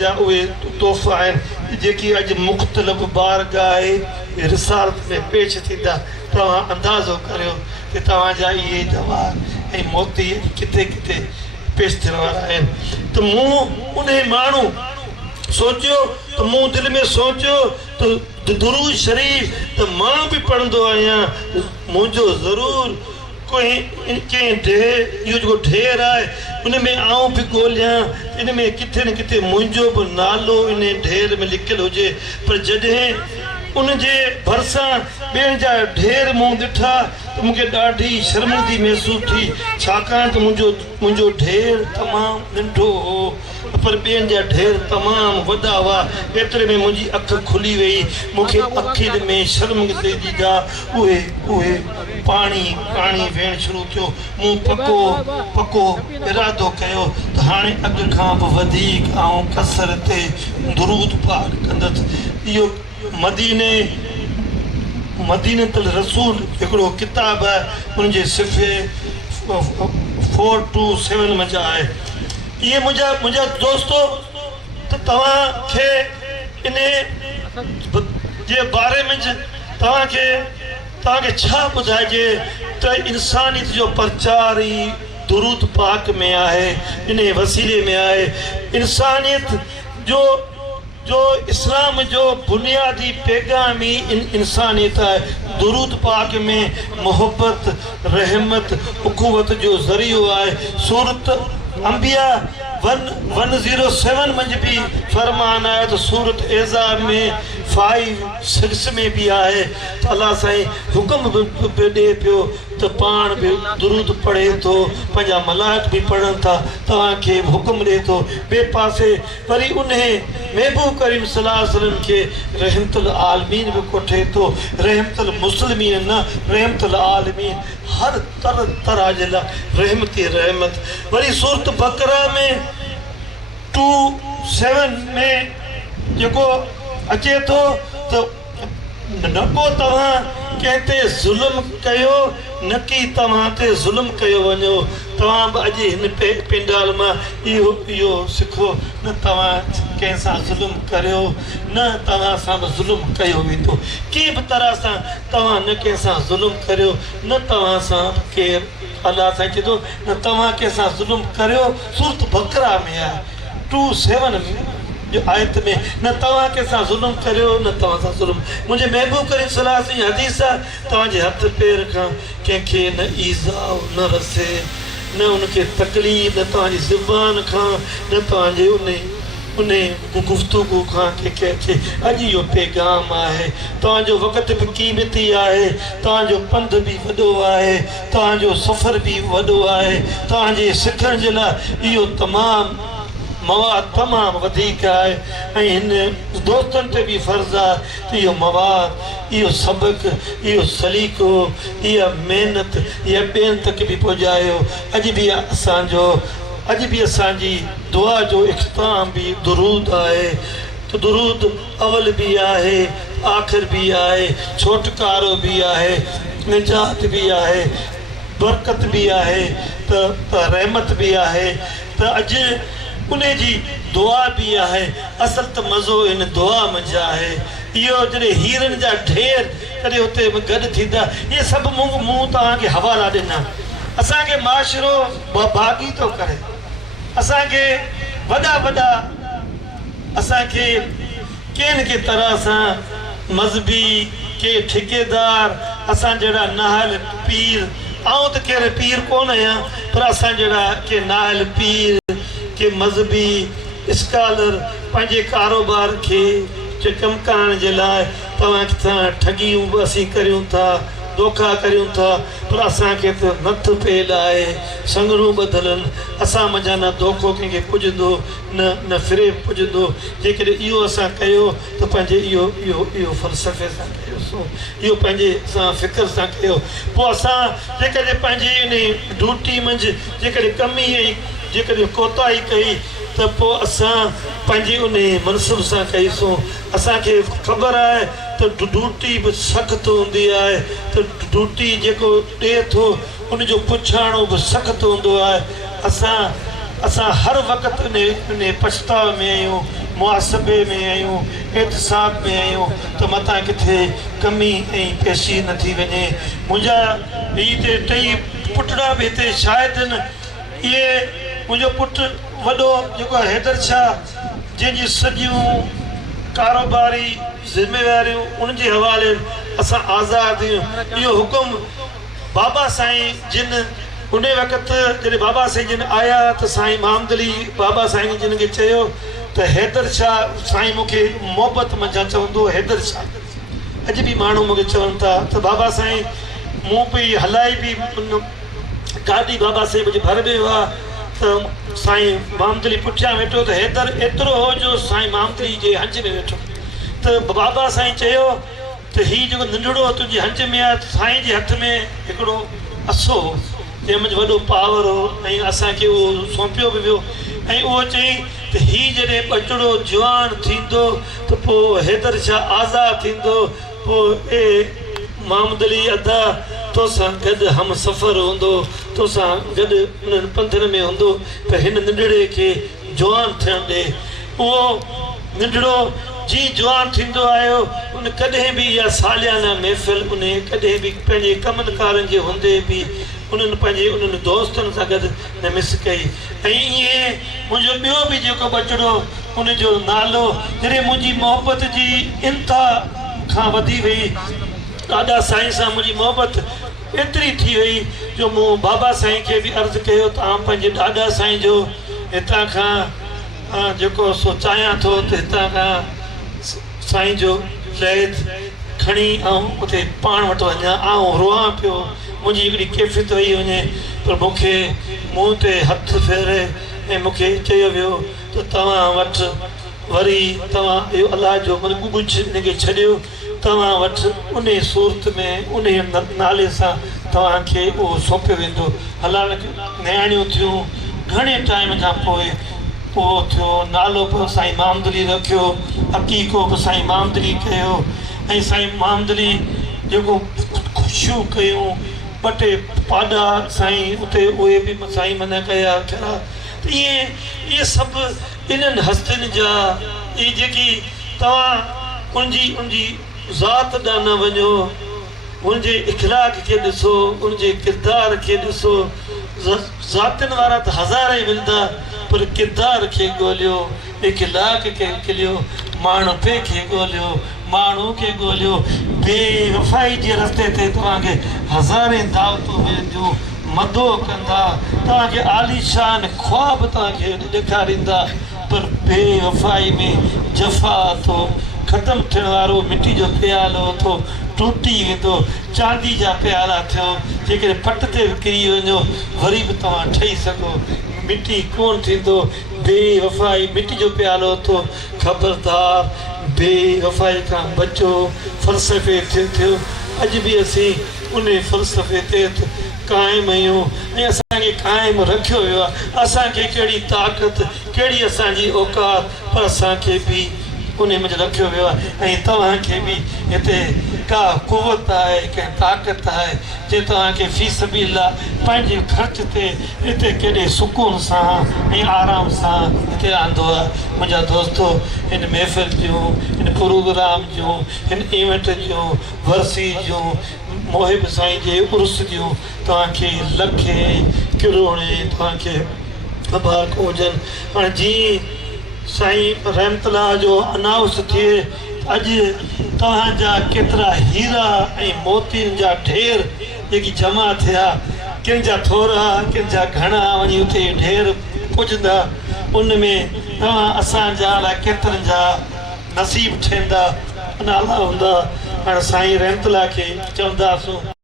जा उहे तोहफ़ा आहिनि जेकी अॼु मुख़्तलिफ़ बारगाह रिसालत में पेश थींदा। तव्हां अंदाज़ो करियो कि तव्हांजा इहे दवा ऐं मोती किथे किथे पेश थियण वारा आहिनि। त मूं उन माण्हू सोचियो त मूं दिलि में सोचियो त दुरूद शरीफ़ त मां बि पढ़ंदो आहियां, मुंहिंजो ज़रूरु कोई कंहिं ढेर इहो जेको ढेर आहे उन में आऊं बि ॻोल्हियां, इन में किथे न किथे मुंहिंजो बि नालो इन ढेर में लिखियलु हुजे। पर जॾहिं उन जे भरिसां ॿियनि जा ढेर मूं ॾिठा त मूंखे ॾाढी शर्मिंदगी महसूसु थी, छाकाणि त मुंहिंजो ढेर तमामु नंढो हो पर ॿियनि जा ढेर तमामु वॾा हुआ। एतिरे में मुंहिंजी अखि खुली वई, मूंखे अखियुनि में शर्मिंदगी जा उहे पाणी वेहण शुरू थियो। मूं पको इरादो कयो त हाणे अॻु खां बि वधीक आऊं कसर ते दुरूद पाक कंदसि। इहो मदीनतुल रसूल हिकिड़ो किताबु आहे, उनजे सिफ़े 427 मंझि आहे। इहे मुंहिंजा दोस्तो त तव्हांखे इन जे बारे में तव्हांखे छा ॿुधाइजे त इंसानियत जो प्रचार ई दुरूद पाक में आहे, इन वसीले में आहे। इंसानियत जो इस्लाम जो बुनियादी पैगाम ई इंसानियत आहे। दुरूद पाक में मोहब्बत, रहमत, उखुवत जो ज़रियो आहे। सूरत अंबिया 107 मंझि बि फरमान आहे त सूरत एज़ाब में 5-6 में बि आहे त अलाह साईं हुकुम बि ॾिए पियो त पाण बि दुरूद पढ़े थो, पंहिंजा मलाइक बि पढ़नि था, तव्हांखे हुकुम ॾिए थो। ॿिए पासे वरी उन महबूब करीम सल्लल्लाहु अलैहि वसल्लम खे रहमतुल आलमीन बि कोठे थो। रहमतुल मुस्लिमीन न, रहमतुल आलमीन, हर तरह जे लाइ रहमत ई रहमत। वरी सूरत बकरा में 2:7 में जेको अचे थो त न को तव्हां कंहिं ते ज़ुल्म कयो, न की तव्हां ते ज़ुल्म कयो वञो। तव्हां बि अॼु हिन पेंडाल मां इहो सिखो, न तव्हां कंहिं सां ज़ुल्म करियो, न तव्हां सां बि ज़ुल्म कयो वेंदो। कंहिं बि तरह सां तव्हां न कंहिं सां ज़ुल्म करियो, न तव्हां सां केरु अलाह सां चए थो न तव्हां कंहिं सां ज़ुल्म करियो। सूरत बकरा में आहे 2:7 जो आयत में, न तव्हां कंहिंसां ज़ुल्म करियो, न तव्हां सां ज़ुल्म। मुंहिंजे महबूब करीम सल्लल्लाहु अलैहि वसल्लम हदीस आहे, तव्हांजे हथ पेर खां कंहिंखे न ईज़ा न रसे, न उनखे तकलीफ़, न तव्हांजी ज़ुबान खां, न तव्हांजे उन गुफ़्तगू खां कंहिंखे अचे। अॼु इहो पैगाम आहे। तव्हांजो वक़्तु बि क़ीमती आहे, तव्हांजो पंधु बि वॾो आहे, तव्हांजो सफ़र बि वॾो आहे। तव्हांजे सिखण जे लाइ इहो तमामु मवाद तमामु वधीक आहे। ऐं हिन दोस्तनि ते बि फ़र्ज़ु आहे त इहो मवाद, इहो सबक़, इहो सलीक़ो, इहा महिनत, इहा ॿियनि तक बि पहुचायो। अॼु बि असांजी दुआ जो इख़्तिताम बि दुरूद आहे। त दुरूद अवल बि आहे, आख़िर बि आहे, छोटकारो बि आहे, निजात बि आहे, बरकत बि आहे, त रहमत बि आहे। त अॼु उन जी दुआ बि आहे। असल त मज़ो इन दुआ मंझि आहे। इहो जॾहिं हीरनि जा ढेर कॾहिं हुते गॾु थींदा, इहे सभु मूं तव्हांखे हवाला ॾिना। असांखे माशरो भागी थो करे, असांखे वॾा असांखे कंहिं न कंहिं तरह सां मज़हबी के ठेकेदार, असां जहिड़ा नाहल पीर, आऊं त कहिड़े पीर कोन आहियां, पर असां जहिड़ा के नाहल पीर, के मज़हबी स्कॉलर पंहिंजे कारोबार खे चमकाइण जे लाइ तव्हां सां ठगियूं बि असीं करियूं था, धोखा करियूं था, पर असांखे त नथ पेल आहे, संगरूं ॿधलनि। असां मंझां न धोखो कंहिंखे पुॼंदो, न फ़िरेब पुॼंदो। जेकॾहिं इहो असां कयो त पंहिंजे इहो फ़लसफ़े सां कयोसीं, इहो पंहिंजे सां फ़िक्र सां कयो। पोइ असां जेकॾहिं पंहिंजी इन ड्यूटी मंझि जेकॾहिं कमी ऐं जेकॾहिं कोताही कई त पोइ असां पंहिंजी उन मनसूब सां कईसूं। असांखे ख़बर आहे त ड्यूटी बि सख़्तु हूंदी आहे, त ड्यूटी जेको ॾिए थो उनजो पुछाणो बि सख़्तु हूंदो आहे। असां हर वक़्तु उन पछतावे में आहियूं, मुआसबे में आहियूं, एहतिसाब में आहियूं त मतां किथे कमी ऐं पेशी न थी वञे। मुंहिंजा हीअ टई पुटड़ा बि हिते शायदि इहे मुंहिंजो पुटु वॾो जेको आहे हैदर शाह, जंहिंजी सॼियूं कारोबारी ज़िम्मेवारियूं उनजे हवाले असां आज़ादु आहियूं। इहो हुकुम बाबा साईं जिन उन वक़्तु जॾहिं बाबा साईं जिन आया त साईं मामदली बाबा साईं जिन खे चयो त हैदर शाह, साईं मूंखे मोहबत मंझां चवंदो हैदर शाह। अॼु बि माण्हू मूंखे चवनि था त बाबा साईं मूं पई हलाई बि गाॾी बाबा साईं मुंहिंजे भर में हुआ त साईं मामदली पुठियां वेठो त हैदर एतिरो हो जो साईं मामदली जे हंज में वेठो। त बाबा साईं चयो त हीउ जेको नंढड़ो तुंहिंजी हंज में आहे, साईं जे हथ में हिकिड़ो असो हो जंहिंमें वॾो पावर हो ऐं असांखे उहो सौंपियो बि वियो। ऐं उहो चयईं त हीउ जॾहिं ॿचिड़ो जवान थींदो त पोइ हैदर शाह आज़ादु थींदो, पोइ ए मामदली अदा तोसां गॾु हम सफ़र हूंदो, तोसां गॾु उन्हनि पंधनि में हूंदो त हिन नंढड़े खे जवान थियणु ॾे। उहो नंढड़ो जी जवान थींदो आयो, उन कॾहिं बि इहा सालियाना महफ़िल उन कॾहिं बि पंहिंजे कमनि कारनि जे हूंदे बि उन्हनि पंहिंजे उन्हनि दोस्तनि सां गॾु न मिस कई। ऐं ईअं मुंहिंजो ॿियो बि जेको ॿचिड़ो उनजो नालो, जॾहिं मुंहिंजी मोहबत जी इंतिहा खां वधी वई, ॾाॾा साईं सां मुंहिंजी मोहबत एतिरी थी वई जो मूं बाबा साईं खे बि अर्ज़ु कयो त आउं पंहिंजे ॾाॾा साईं जो हितां खां जेको सो चाहियां थो त हितां खां साईं जो लैद खणी ऐं उते पाण वटि वञा। आउं रोआं पियो, मुंहिंजी हिकिड़ी कैफ़ियत वई वञे, पर मूंखे मुंहं ते हथु फेरे ऐं मूंखे चयो वियो त तव्हां वटि वरी तव्हां इहो अलाह जो माना कुझु हिनखे छॾियो, तव्हां वटि उन सूरत में उन नाले सां तव्हांखे उहो सौंपियो वेंदो। हालांकि नियाणियूं थियूं, घणे टाइम खां पोइ उहो थियो, नालो बि साईं मामदली रखियो, अक़ीक़ो बि साईं मामदली कयो। ऐं साईं मामदली जेको ख़ुशियूं कयूं, ॿ टे पाॾा साईं उते उहे बि साईं मना कया कया। त इहे सभु इन्हनि हस्तियुनि जा, इहे जेकी तव्हां उनजी ज़ात ॾांहुं न वञो, उनजे इख़लाक़ खे ॾिसो, उनजे किरदार खे ॾिसो। ज़ातियुनि वारा त हज़ार ई मिलंदा, पर किरदार खे ॻोल्हियो, इख़लाक़ खे ॻोल्हियो, माण्हूपे खे ॻोल्हियो, माण्हू खे ॻोल्हियो। बेवफ़ाई जे रस्ते ते तव्हांखे हज़ारे दावतूं मिलंदियूं, मदो कंदा, तव्हांखे आलीशान ख्वाब तव्हांखे ॾेखारींदा, पर बेवफ़ाई में जफ़ा थो ख़तमु थियण वारो मिटी जो प्यालो थो टुटी वेंदो। चांदी जा प्याला थियो, जेकॾहिं पट ते किरी वञो वरी बि तव्हां ठही सघो, मिटी कोन थींदो। बेवफ़ाई मिटी जो प्यालो थो। ख़बरदार, बेवफ़ाई खां बचो। फ़लसफ़े थियो, अॼु बि असीं उन फ़लसफ़े ते क़ाइमु आहियूं ऐं असांखे क़ाइमु रखियो वियो आहे। असांखे कहिड़ी ताक़त, कहिड़ी असांजी औकात, पर असांखे बि उन में रखियो वियो आहे। ऐं तव्हांखे बि हिते का कुवत आहे, कंहिं ताक़त आहे जे तव्हांखे फ़ी सबीलिल्लाह पंहिंजे ख़र्च ते हिते केॾे सुकून सां ऐं आराम सां हिते आंदो आहे। मुंहिंजा दोस्तो, हिन महफ़िल जूं, हिन प्रोग्राम जूं, हिन इवेंट जूं, वरसी जूं, मोहिब साईं जे उर्स जूं तव्हांखे लखे किरोड़े तव्हांखे मुबारक हुजनि। हाणे जीअं साईं रहमतुल्लाह जो अनाउंस थिए, अॼु तव्हांजा केतिरा हीरा ऐं मोतियुनि जा ढेर जेकी जमा थिया, कंहिंजा थोरा, कंहिंजा घणा, वञी उते ढेर पुॼंदा, उन में तव्हां असांजा अलाए केतिरनि जा नसीब ठहंदा, नाला हूंदा। हाणे साईं रहमतुल्लाह खे चवंदासीं